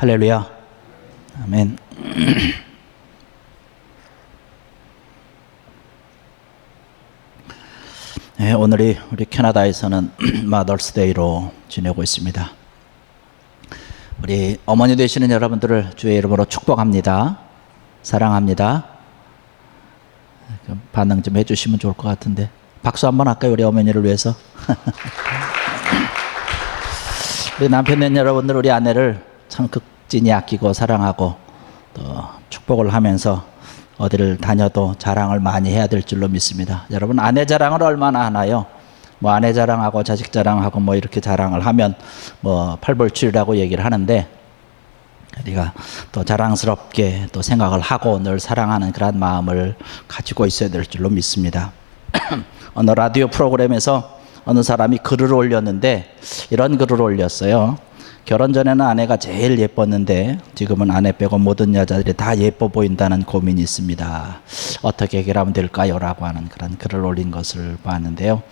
할렐루야. 아멘. 네, 오늘이 우리 캐나다에서는 마더스데이로 지내고 있습니다. 우리 어머니 되시는 여러분들을 주의 이름으로 축복합니다. 사랑합니다. 반응 좀 해주시면 좋을 것 같은데 박수 한번 할까요? 우리 어머니를 위해서. 우리 남편 된 여러분들, 우리 아내를 참 극진히 아끼고 사랑하고 또 축복을 하면서 어디를 다녀도 자랑을 많이 해야 될 줄로 믿습니다. 여러분, 아내 자랑을 얼마나 하나요? 뭐 아내 자랑하고 자식 자랑하고 뭐 이렇게 자랑을 하면 뭐 팔벌출이라고 얘기를 하는데, 우리가 또 자랑스럽게 또 생각을 하고 늘 사랑하는 그런 마음을 가지고 있어야 될 줄로 믿습니다. 어느 라디오 프로그램에서 어느 사람이 글을 올렸는데 이런 글을 올렸어요. 결혼 전에는 아내가 제일 예뻤는데 지금은 아내 빼고 모든 여자들이 다 예뻐 보인다는 고민이 있습니다. 어떻게 해결하면 될까요? 라고 하는 그런 글을 올린 것을 봤는데요.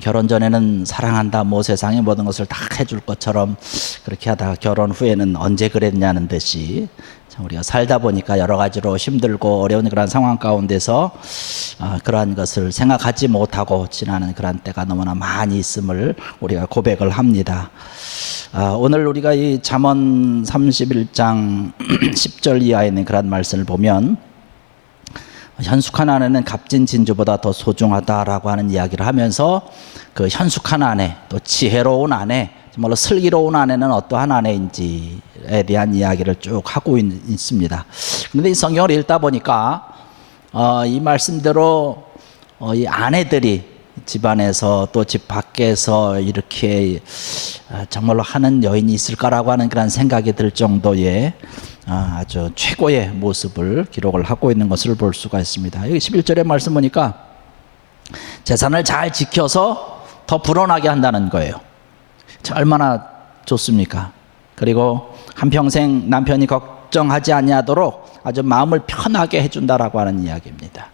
결혼 전에는 사랑한다, 뭐 세상의 모든 것을 다 해줄 것처럼 그렇게 하다가 결혼 후에는 언제 그랬냐는 듯이 참 우리가 살다 보니까 여러 가지로 힘들고 어려운 그런 상황 가운데서 그러한 것을 생각하지 못하고 지나는 그런 때가 너무나 많이 있음을 우리가 고백을 합니다. 오늘 우리가 이 잠언 31장 10절 이하에 있는 그런 말씀을 보면, 현숙한 아내는 값진 진주보다 더 소중하다라고 하는 이야기를 하면서 그 현숙한 아내, 또 지혜로운 아내, 정말로 슬기로운 아내는 어떠한 아내인지에 대한 이야기를 쭉 하고 있습니다. 그런데 이 성경을 읽다 보니까 이 말씀대로 이 아내들이 집안에서 또 집 밖에서 이렇게 정말로 하는 여인이 있을까라고 하는 그런 생각이 들 정도의 아주 최고의 모습을 기록을 하고 있는 것을 볼 수가 있습니다. 여기 11절의 말씀 보니까 재산을 잘 지켜서 더 불어나게 한다는 거예요. 얼마나 좋습니까? 그리고 한평생 남편이 걱정하지 아니하도록 아주 마음을 편하게 해준다라고 하는 이야기입니다.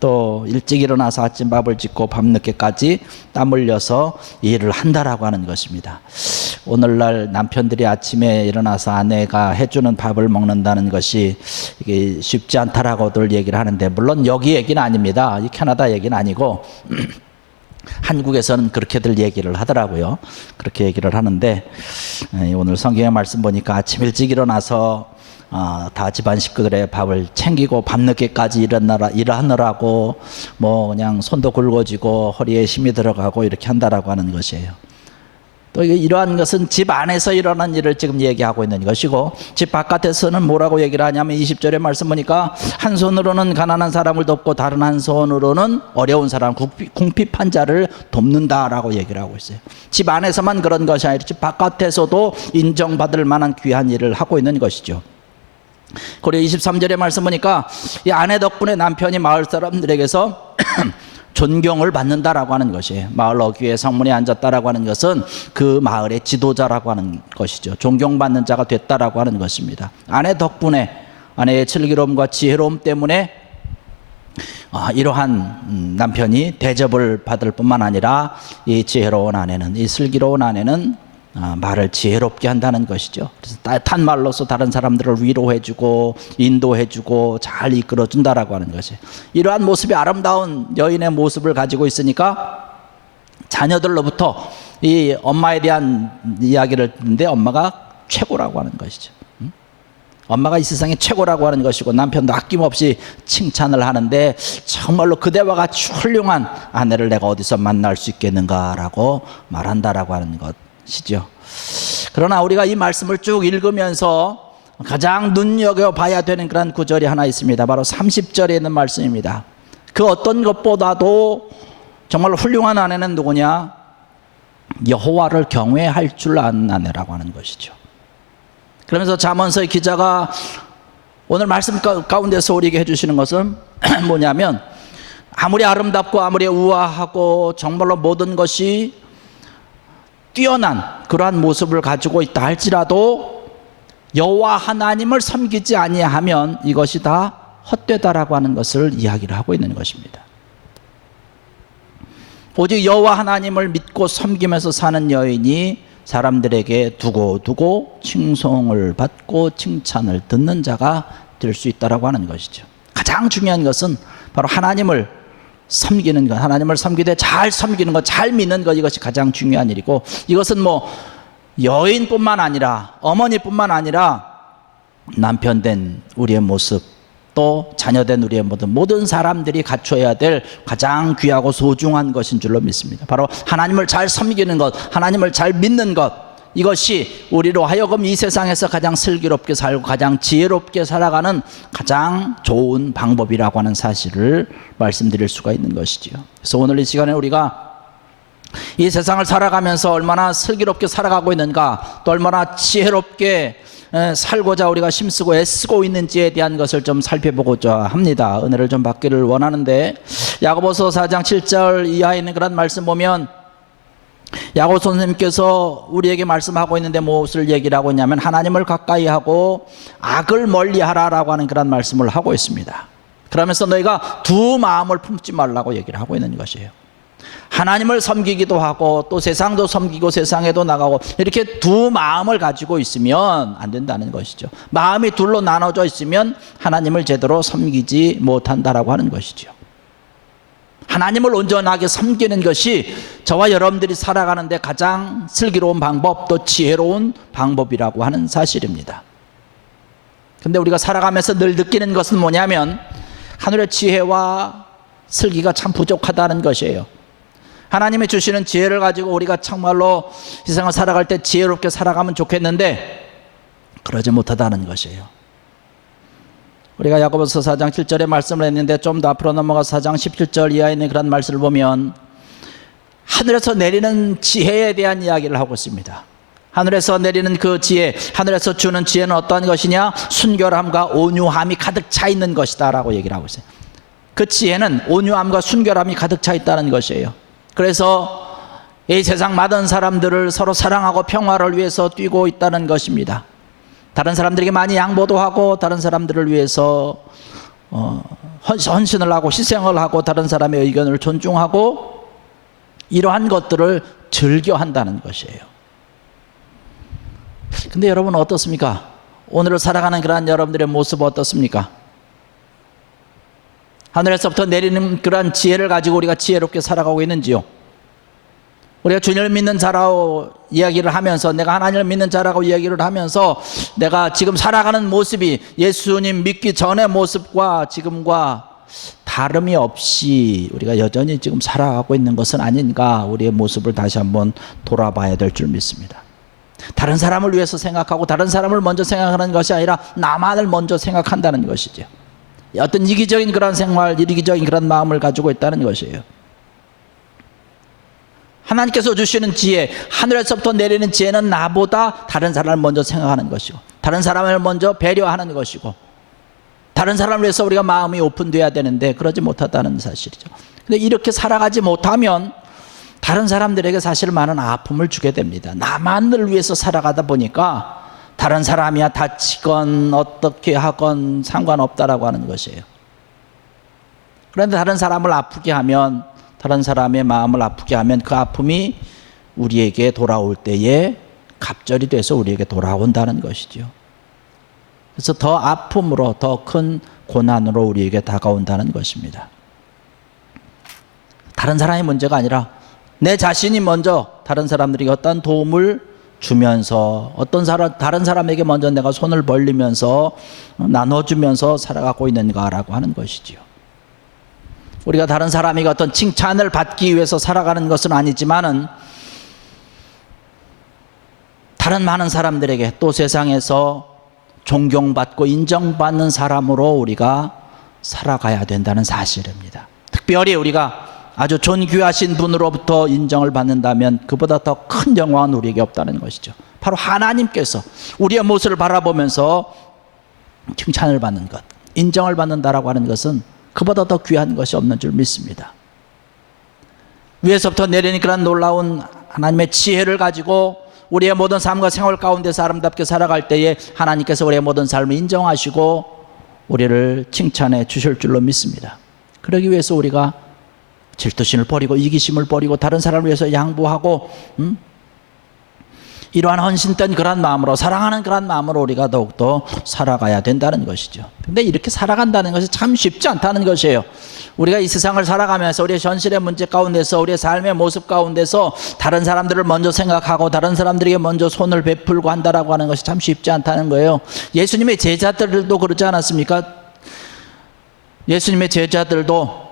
또 일찍 일어나서 아침밥을 짓고 밤늦게까지 땀 흘려서 일을 한다라고 하는 것입니다. 오늘날 남편들이 아침에 일어나서 아내가 해주는 밥을 먹는다는 것이 이게 쉽지 않다라고들 얘기를 하는데, 물론 여기 얘기는 아닙니다. 이 캐나다 얘기는 아니고 한국에서는 그렇게들 얘기를 하더라고요. 그렇게 얘기를 하는데, 오늘 성경의 말씀 보니까 아침 일찍 일어나서 다 집안 식구들의 밥을 챙기고 밤늦게까지 일하느라고 뭐 그냥 손도 굵어지고 허리에 힘이 들어가고 이렇게 한다라고 하는 것이에요. 또 이러한 것은 집 안에서 일어난 일을 지금 얘기하고 있는 것이고, 집 바깥에서는 뭐라고 얘기를 하냐면 20절의 말씀 보니까 한 손으로는 가난한 사람을 돕고 다른 한 손으로는 어려운 사람, 궁핍한 자를 돕는다라고 얘기를 하고 있어요. 집 안에서만 그런 것이 아니라 집 바깥에서도 인정받을 만한 귀한 일을 하고 있는 것이죠. 그리고 23절의 말씀 보니까 이 아내 덕분에 남편이 마을 사람들에게서 존경을 받는다라고 하는 것이에요. 마을 어귀에 성문에 앉았다라고 하는 것은 그 마을의 지도자라고 하는 것이죠. 존경받는 자가 됐다라고 하는 것입니다. 아내 덕분에, 아내의 슬기로움과 지혜로움 때문에 이러한 남편이 대접을 받을 뿐만 아니라 이 지혜로운 아내는, 이 슬기로운 아내는 말을 지혜롭게 한다는 것이죠. 그래서 따뜻한 말로서 다른 사람들을 위로해주고 인도해주고 잘 이끌어준다라고 하는 것이에요. 이러한 모습이 아름다운 여인의 모습을 가지고 있으니까 자녀들로부터 이 엄마에 대한 이야기를 듣는데 엄마가 최고라고 하는 것이죠. 엄마가 이 세상에 최고라고 하는 것이고, 남편도 아낌없이 칭찬을 하는데 정말로 그대와 같이 훌륭한 아내를 내가 어디서 만날 수 있겠는가라고 말한다라고 하는 것이죠. 그러나 우리가 이 말씀을 쭉 읽으면서 가장 눈여겨봐야 되는 그런 구절이 하나 있습니다. 바로 30절에 있는 말씀입니다. 그 어떤 것보다도 정말 훌륭한 아내는 누구냐? 여호와를 경외할 줄 아는 아내라고 하는 것이죠. 그러면서 잠언서의 기자가 오늘 말씀 가운데서 우리에게 해주시는 것은 뭐냐면, 아무리 아름답고 아무리 우아하고 정말로 모든 것이 뛰어난 그러한 모습을 가지고 있다 할지라도 여호와 하나님을 섬기지 아니하면 이것이 다 헛되다라고 하는 것을 이야기를 하고 있는 것입니다. 오직 여호와 하나님을 믿고 섬기면서 사는 여인이 사람들에게 두고두고 칭송을 받고 칭찬을 듣는 자가 될 수 있다라고 하는 것이죠. 가장 중요한 것은 바로 하나님을 섬기는 것, 하나님을 섬기되 잘 섬기는 것, 잘 믿는 것, 이것이 가장 중요한 일이고, 이것은 뭐 여인뿐만 아니라 어머니뿐만 아니라 남편 된 우리의 모습, 또 자녀된 우리의 모든 사람들이 갖춰야 될 가장 귀하고 소중한 것인 줄로 믿습니다. 바로 하나님을 잘 섬기는 것, 하나님을 잘 믿는 것, 이것이 우리로 하여금 이 세상에서 가장 슬기롭게 살고 가장 지혜롭게 살아가는 가장 좋은 방법이라고 하는 사실을 말씀드릴 수가 있는 것이지요. 그래서 오늘 이 시간에 우리가 이 세상을 살아가면서 얼마나 슬기롭게 살아가고 있는가, 또 얼마나 지혜롭게 살고자 우리가 힘쓰고 애쓰고 있는지에 대한 것을 좀 살펴보고자 합니다. 은혜를 좀 받기를 원하는데, 야고보서 4장 7절 이하에 있는 그런 말씀 보면 야고보 선생님께서 우리에게 말씀하고 있는데 무엇을 얘기를 하고 있냐면 하나님을 가까이 하고 악을 멀리 하라라고 하는 그런 말씀을 하고 있습니다. 그러면서 너희가 두 마음을 품지 말라고 얘기를 하고 있는 것이에요. 하나님을 섬기기도 하고 또 세상도 섬기고 세상에도 나가고, 이렇게 두 마음을 가지고 있으면 안 된다는 것이죠. 마음이 둘로 나눠져 있으면 하나님을 제대로 섬기지 못한다라고 하는 것이죠. 하나님을 온전하게 섬기는 것이 저와 여러분들이 살아가는데 가장 슬기로운 방법, 또 지혜로운 방법이라고 하는 사실입니다. 근데 우리가 살아가면서 늘 느끼는 것은 뭐냐면 하늘의 지혜와 슬기가 참 부족하다는 것이에요. 하나님이 주시는 지혜를 가지고 우리가 정말로 세상을 살아갈 때 지혜롭게 살아가면 좋겠는데 그러지 못하다는 것이에요. 우리가 야고보서 4장 7절에 말씀을 했는데 좀 더 앞으로 넘어가서 4장 17절 이하에 있는 그런 말씀을 보면 하늘에서 내리는 지혜에 대한 이야기를 하고 있습니다. 하늘에서 내리는 그 지혜, 하늘에서 주는 지혜는 어떠한 것이냐? 순결함과 온유함이 가득 차 있는 것이다 라고 얘기를 하고 있어요. 그 지혜는 온유함과 순결함이 가득 차 있다는 것이에요. 그래서 이 세상 많은 사람들을 서로 사랑하고 평화를 위해서 뛰고 있다는 것입니다. 다른 사람들에게 많이 양보도 하고, 다른 사람들을 위해서 헌신을 하고 희생을 하고, 다른 사람의 의견을 존중하고, 이러한 것들을 즐겨 한다는 것이에요. 근데 여러분 어떻습니까? 오늘을 살아가는 그러한 여러분들의 모습은 어떻습니까? 하늘에서부터 내리는 그러한 지혜를 가지고 우리가 지혜롭게 살아가고 있는지요? 우리가 주님을 믿는 자라고 이야기를 하면서, 내가 하나님을 믿는 자라고 이야기를 하면서 내가 지금 살아가는 모습이 예수님 믿기 전의 모습과 지금과 다름이 없이 우리가 여전히 지금 살아가고 있는 것은 아닌가, 우리의 모습을 다시 한번 돌아봐야 될 줄 믿습니다. 다른 사람을 위해서 생각하고 다른 사람을 먼저 생각하는 것이 아니라 나만을 먼저 생각한다는 것이죠. 어떤 이기적인 그런 생활, 이기적인 그런 마음을 가지고 있다는 것이에요. 하나님께서 주시는 지혜, 하늘에서부터 내리는 지혜는 나보다 다른 사람을 먼저 생각하는 것이고, 다른 사람을 먼저 배려하는 것이고, 다른 사람을 위해서 우리가 마음이 오픈돼야 되는데 그러지 못하다는 사실이죠. 근데 이렇게 살아가지 못하면 다른 사람들에게 사실 많은 아픔을 주게 됩니다. 나만을 위해서 살아가다 보니까 다른 사람이야 다치건 어떻게 하건 상관없다라고 하는 것이에요. 그런데 다른 사람을 아프게 하면, 다른 사람의 마음을 아프게 하면 그 아픔이 우리에게 돌아올 때에 갑절이 돼서 우리에게 돌아온다는 것이죠. 그래서 더 아픔으로, 더 큰 고난으로 우리에게 다가온다는 것입니다. 다른 사람의 문제가 아니라 내 자신이 먼저 다른 사람들에게 어떤 도움을 주면서, 다른 사람에게 먼저 내가 손을 벌리면서 나눠주면서 살아가고 있는가라고 하는 것이지요. 우리가 다른 사람에게 어떤 칭찬을 받기 위해서 살아가는 것은 아니지만은 다른 많은 사람들에게 또 세상에서 존경받고 인정받는 사람으로 우리가 살아가야 된다는 사실입니다. 특별히 우리가 아주 존귀하신 분으로부터 인정을 받는다면 그보다 더 큰 영광은 우리에게 없다는 것이죠. 바로 하나님께서 우리의 모습을 바라보면서 칭찬을 받는 것, 인정을 받는다라고 하는 것은 그보다 더 귀한 것이 없는 줄 믿습니다. 위에서부터 내리는 그런 놀라운 하나님의 지혜를 가지고 우리의 모든 삶과 생활 가운데서 아름답게 살아갈 때에 하나님께서 우리의 모든 삶을 인정하시고 우리를 칭찬해 주실 줄로 믿습니다. 그러기 위해서 우리가 질투심을 버리고 이기심을 버리고 다른 사람을 위해서 양보하고 이러한 헌신된 그런 마음으로, 사랑하는 그런 마음으로 우리가 더욱더 살아가야 된다는 것이죠. 근데 이렇게 살아간다는 것이 참 쉽지 않다는 것이에요. 우리가 이 세상을 살아가면서 우리의 현실의 문제 가운데서, 우리의 삶의 모습 가운데서 다른 사람들을 먼저 생각하고 다른 사람들에게 먼저 손을 베풀고 한다라고 하는 것이 참 쉽지 않다는 거예요. 예수님의 제자들도 그러지 않았습니까? 예수님의 제자들도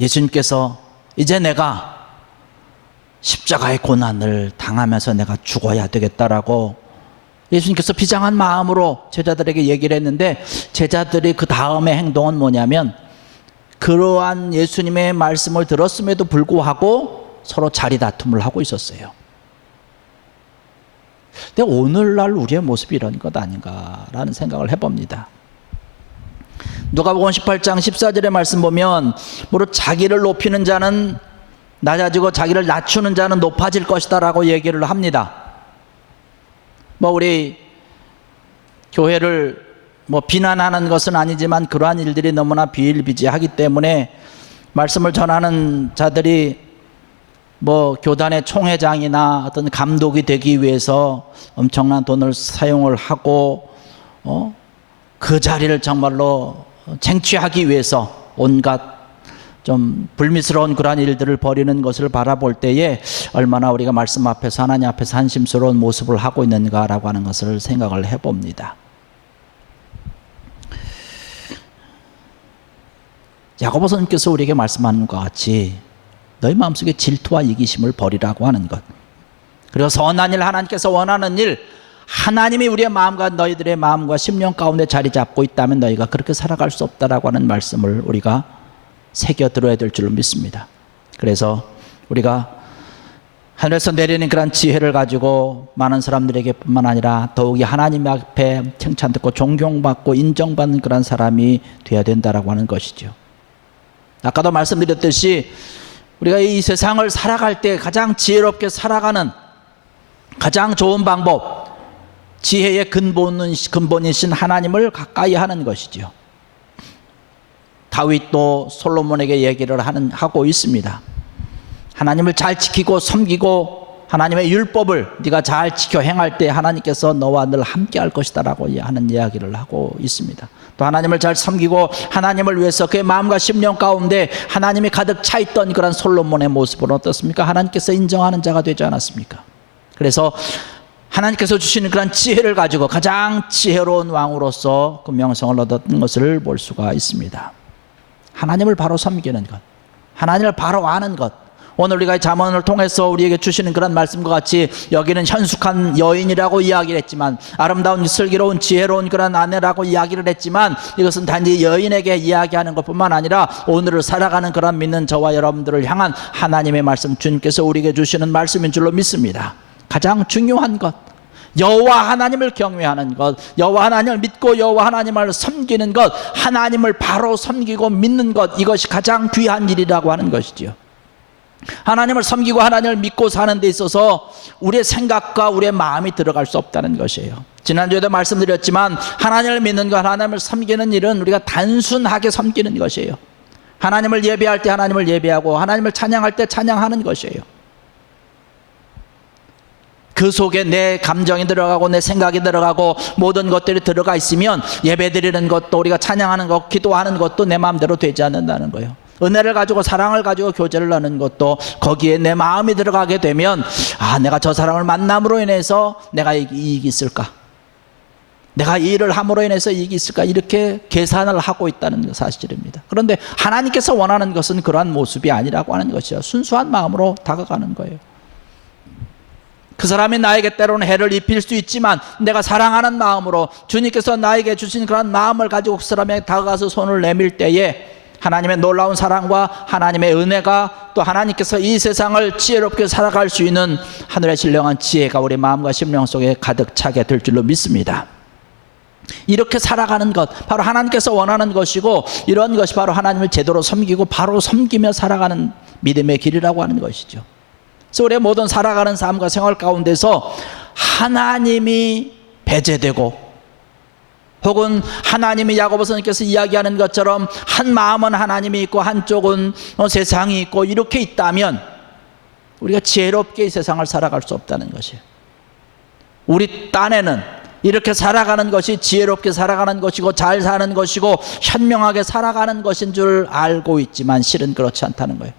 예수님께서 이제 내가 십자가의 고난을 당하면서 내가 죽어야 되겠다라고 예수님께서 비장한 마음으로 제자들에게 얘기를 했는데, 제자들이 그 다음의 행동은 뭐냐면 그러한 예수님의 말씀을 들었음에도 불구하고 서로 자리 다툼을 하고 있었어요. 근데 오늘날 우리의 모습이 이런 것 아닌가라는 생각을 해봅니다. 누가복음 18장 14절의 말씀 보면 무릇 자기를 높이는 자는 낮아지고 자기를 낮추는 자는 높아질 것이다 라고 얘기를 합니다. 우리 교회를 비난하는 것은 아니지만 그러한 일들이 너무나 비일비재하기 때문에 말씀을 전하는 자들이 교단의 총회장이나 어떤 감독이 되기 위해서 엄청난 돈을 사용을 하고 그 자리를 정말로 쟁취하기 위해서 온갖 좀 불미스러운 그러한 일들을 벌이는 것을 바라볼 때에 얼마나 우리가 말씀 앞에서, 하나님 앞에서 한심스러운 모습을 하고 있는가라고 하는 것을 생각을 해봅니다. 야고보서님께서 우리에게 말씀하는 것 같이 너희 마음속에 질투와 이기심을 버리라고 하는 것, 그리고 선한 일, 하나님께서 원하는 일, 하나님이 우리의 마음과 너희들의 마음과 심령 가운데 자리 잡고 있다면 너희가 그렇게 살아갈 수 없다라고 하는 말씀을 우리가 새겨 들어야 될 줄로 믿습니다. 그래서 우리가 하늘에서 내리는 그런 지혜를 가지고 많은 사람들에게 뿐만 아니라 더욱이 하나님 앞에 칭찬듣고 존경받고 인정받는 그런 사람이 되어야 된다라고 하는 것이죠. 아까도 말씀드렸듯이 우리가 이 세상을 살아갈 때 가장 지혜롭게 살아가는 가장 좋은 방법, 지혜의 근본이신 하나님을 가까이 하는 것이죠. 다윗도 솔로몬에게 얘기를 하고 있습니다. 하나님을 잘 지키고 섬기고 하나님의 율법을 네가 잘 지켜 행할 때 하나님께서 너와 늘 함께 할 것이다 라고 하는 이야기를 하고 있습니다. 또 하나님을 잘 섬기고 하나님을 위해서 그의 마음과 심령 가운데 하나님이 가득 차 있던 그런 솔로몬의 모습은 어떻습니까? 하나님께서 인정하는 자가 되지 않았습니까? 그래서 하나님께서 주시는 그런 지혜를 가지고 가장 지혜로운 왕으로서 그 명성을 얻었던 것을 볼 수가 있습니다. 하나님을 바로 섬기는 것, 하나님을 바로 아는 것. 오늘 우리가 잠언을 통해서 우리에게 주시는 그런 말씀과 같이 여기는 현숙한 여인이라고 이야기를 했지만, 아름다운 슬기로운 지혜로운 그런 아내라고 이야기를 했지만, 이것은 단지 여인에게 이야기하는 것뿐만 아니라 오늘을 살아가는 그런 믿는 저와 여러분들을 향한 하나님의 말씀, 주님께서 우리에게 주시는 말씀인 줄로 믿습니다. 가장 중요한 것, 여호와 하나님을 경외하는 것, 여호와 하나님을 믿고 여호와 하나님을 섬기는 것, 하나님을 바로 섬기고 믿는 것, 이것이 가장 귀한 일이라고 하는 것이죠. 하나님을 섬기고 하나님을 믿고 사는 데 있어서 우리의 생각과 우리의 마음이 들어갈 수 없다는 것이에요. 지난주에도 말씀드렸지만 하나님을 믿는 것, 하나님을 섬기는 일은 우리가 단순하게 섬기는 것이에요. 하나님을 예배할 때 하나님을 예배하고 하나님을 찬양할 때 찬양하는 것이에요. 그 속에 내 감정이 들어가고 내 생각이 들어가고 모든 것들이 들어가 있으면 예배드리는 것도, 우리가 찬양하는 것, 기도하는 것도 내 마음대로 되지 않는다는 거예요. 은혜를 가지고 사랑을 가지고 교제를 하는 것도 거기에 내 마음이 들어가게 되면, 내가 저 사람을 만남으로 인해서 내가 이익이 있을까, 내가 이 일을 함으로 인해서 이익이 있을까, 이렇게 계산을 하고 있다는 사실입니다. 그런데 하나님께서 원하는 것은 그러한 모습이 아니라고 하는 것이죠. 순수한 마음으로 다가가는 거예요. 그 사람이 나에게 때로는 해를 입힐 수 있지만 내가 사랑하는 마음으로, 주님께서 나에게 주신 그런 마음을 가지고 그 사람에게 다가가서 손을 내밀 때에 하나님의 놀라운 사랑과 하나님의 은혜가, 또 하나님께서 이 세상을 지혜롭게 살아갈 수 있는 하늘의 신령한 지혜가 우리 마음과 심령 속에 가득 차게 될 줄로 믿습니다. 이렇게 살아가는 것, 바로 하나님께서 원하는 것이고, 이런 것이 바로 하나님을 제대로 섬기고 바로 섬기며 살아가는 믿음의 길이라고 하는 것이죠. 그래서 우리의 모든 살아가는 삶과 생활 가운데서 하나님이 배제되고, 혹은 하나님이 야고보서님께서 이야기하는 것처럼 한 마음은 하나님이 있고 한쪽은 세상이 있고 이렇게 있다면, 우리가 지혜롭게 이 세상을 살아갈 수 없다는 것이에요. 우리 딴에는 이렇게 살아가는 것이 지혜롭게 살아가는 것이고 잘 사는 것이고 현명하게 살아가는 것인 줄 알고 있지만 실은 그렇지 않다는 거예요.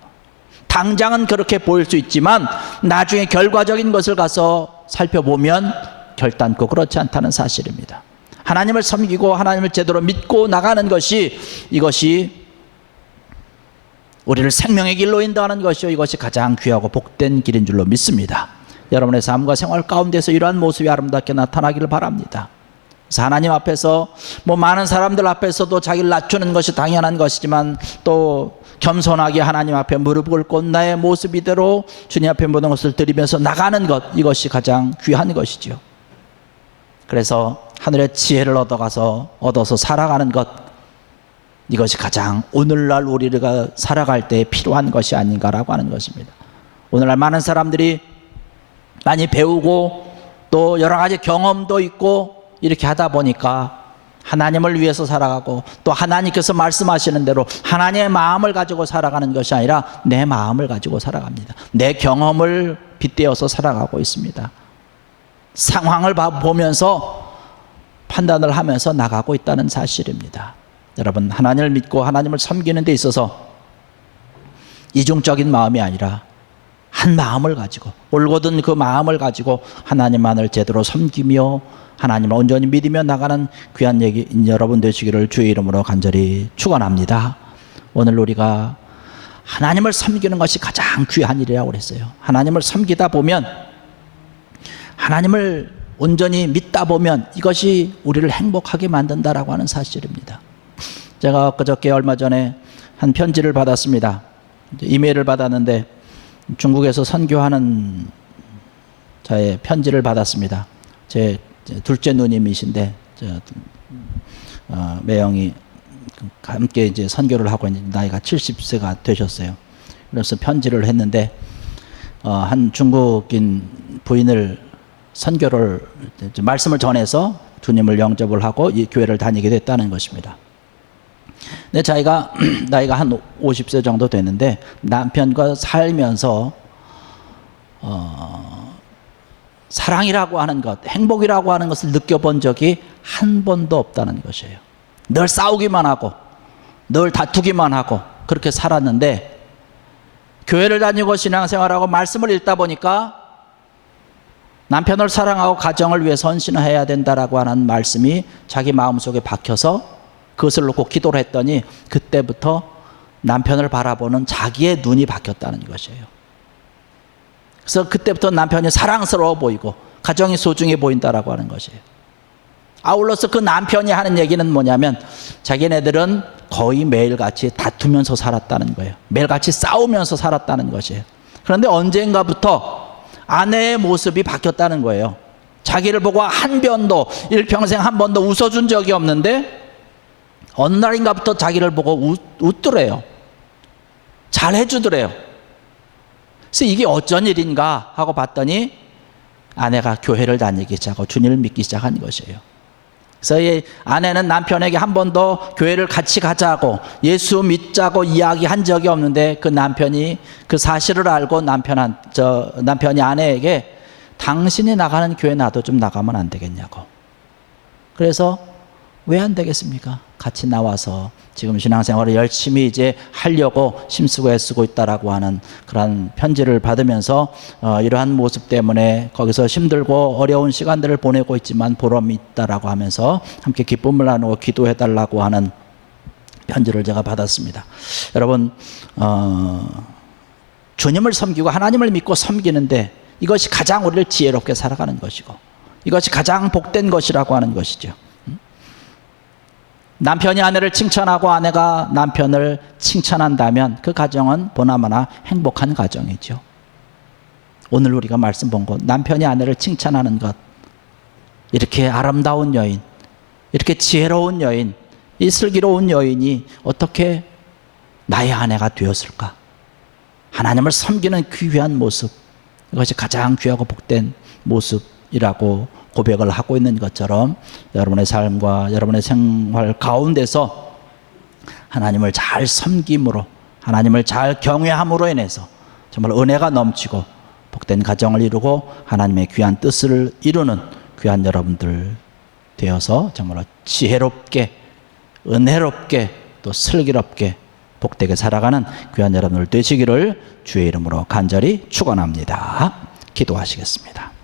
당장은 그렇게 보일 수 있지만 나중에 결과적인 것을 가서 살펴보면 결단코 그렇지 않다는 사실입니다. 하나님을 섬기고 하나님을 제대로 믿고 나가는 것이, 이것이 우리를 생명의 길로 인도하는 것이요, 이것이 가장 귀하고 복된 길인 줄로 믿습니다. 여러분의 삶과 생활 가운데서 이러한 모습이 아름답게 나타나기를 바랍니다. 그래서 하나님 앞에서 많은 사람들 앞에서도 자기를 낮추는 것이 당연한 것이지만 또 겸손하게 하나님 앞에 무릎 꿇고 나의 모습 이대로 주님 앞에 모든 것을 드리면서 나가는 것, 이것이 가장 귀한 것이지요. 그래서 하늘의 지혜를 얻어서 살아가는 것, 이것이 가장 오늘날 우리가 살아갈 때 필요한 것이 아닌가라고 하는 것입니다. 오늘날 많은 사람들이 많이 배우고 또 여러 가지 경험도 있고 이렇게 하다 보니까 하나님을 위해서 살아가고 또 하나님께서 말씀하시는 대로 하나님의 마음을 가지고 살아가는 것이 아니라 내 마음을 가지고 살아갑니다. 내 경험을 빗대어서 살아가고 있습니다. 상황을 보면서 판단을 하면서 나가고 있다는 사실입니다. 여러분, 하나님을 믿고 하나님을 섬기는 데 있어서 이중적인 마음이 아니라 한 마음을 가지고, 올곧은 그 마음을 가지고 하나님만을 제대로 섬기며 하나님을 온전히 믿으며 나가는 귀한 여러분 되시기를 주의 이름으로 간절히 축원합니다. 오늘 우리가 하나님을 섬기는 것이 가장 귀한 일이라고 그랬어요. 하나님을 섬기다 보면, 하나님을 온전히 믿다 보면 이것이 우리를 행복하게 만든다라고 하는 사실입니다. 제가 그저께 얼마 전에 한 편지를 받았습니다. 이메일을 받았는데 중국에서 선교하는 자의 편지를 받았습니다. 제 둘째 누님이신데 매형이 함께 이제 선교를 하고 있는, 나이가 70세가 되셨어요. 그래서 편지를 했는데 한 중국인 부인을 선교를 말씀을 전해서 주님을 영접을 하고 이 교회를 다니게 됐다는 것입니다. 근데 자기가 나이가 한 50세 정도 됐는데 남편과 살면서 사랑이라고 하는 것, 행복이라고 하는 것을 느껴본 적이 한 번도 없다는 것이에요. 늘 싸우기만 하고 늘 다투기만 하고 그렇게 살았는데, 교회를 다니고 신앙생활하고 말씀을 읽다 보니까 남편을 사랑하고 가정을 위해 헌신해야 된다라고 하는 말씀이 자기 마음속에 박혀서 그것을 놓고 기도를 했더니 그때부터 남편을 바라보는 자기의 눈이 바뀌었다는 것이에요. 그래서 그때부터 남편이 사랑스러워 보이고 가정이 소중해 보인다라고 하는 것이에요. 아울러서 그 남편이 하는 얘기는 뭐냐면, 자기네들은 거의 매일같이 다투면서 살았다는 거예요. 매일같이 싸우면서 살았다는 것이에요. 그런데 언젠가부터 아내의 모습이 바뀌었다는 거예요. 자기를 보고 한 번도, 일평생 한 번도 웃어준 적이 없는데 어느 날인가부터 자기를 보고 웃더래요. 잘해주더래요. 그래서 이게 어쩐 일인가 하고 봤더니 아내가 교회를 다니기 시작하고 주님을 믿기 시작한 것이에요. 그래서 이 아내는 남편에게 한 번도 교회를 같이 가자고 예수 믿자고 이야기한 적이 없는데, 그 남편이 그 사실을 알고 남편이 아내에게 당신이 나가는 교회 나도 좀 나가면 안 되겠냐고. 그래서 왜 안 되겠습니까? 같이 나와서 지금 신앙생활을 열심히 이제 하려고 심쓰고 애쓰고 있다라고 하는 그런 편지를 받으면서 이러한 모습 때문에 거기서 힘들고 어려운 시간들을 보내고 있지만 보람이 있다라고 하면서 함께 기쁨을 나누고 기도해달라고 하는 편지를 제가 받았습니다. 여러분, 주님을 섬기고 하나님을 믿고 섬기는데 이것이 가장 우리를 지혜롭게 살아가는 것이고 이것이 가장 복된 것이라고 하는 것이죠. 남편이 아내를 칭찬하고 아내가 남편을 칭찬한다면 그 가정은 보나마나 행복한 가정이죠. 오늘 우리가 말씀 본 것, 남편이 아내를 칭찬하는 것, 이렇게 아름다운 여인, 이렇게 지혜로운 여인, 이 슬기로운 여인이 어떻게 나의 아내가 되었을까? 하나님을 섬기는 귀한 모습, 이것이 가장 귀하고 복된 모습이라고 고백을 하고 있는 것처럼 여러분의 삶과 여러분의 생활 가운데서 하나님을 잘 섬김으로, 하나님을 잘 경외함으로 인해서 정말 은혜가 넘치고 복된 가정을 이루고 하나님의 귀한 뜻을 이루는 귀한 여러분들 되어서 정말 지혜롭게 은혜롭게 또 슬기롭게 복되게 살아가는 귀한 여러분들 되시기를 주의 이름으로 간절히 축원합니다. 기도하시겠습니다.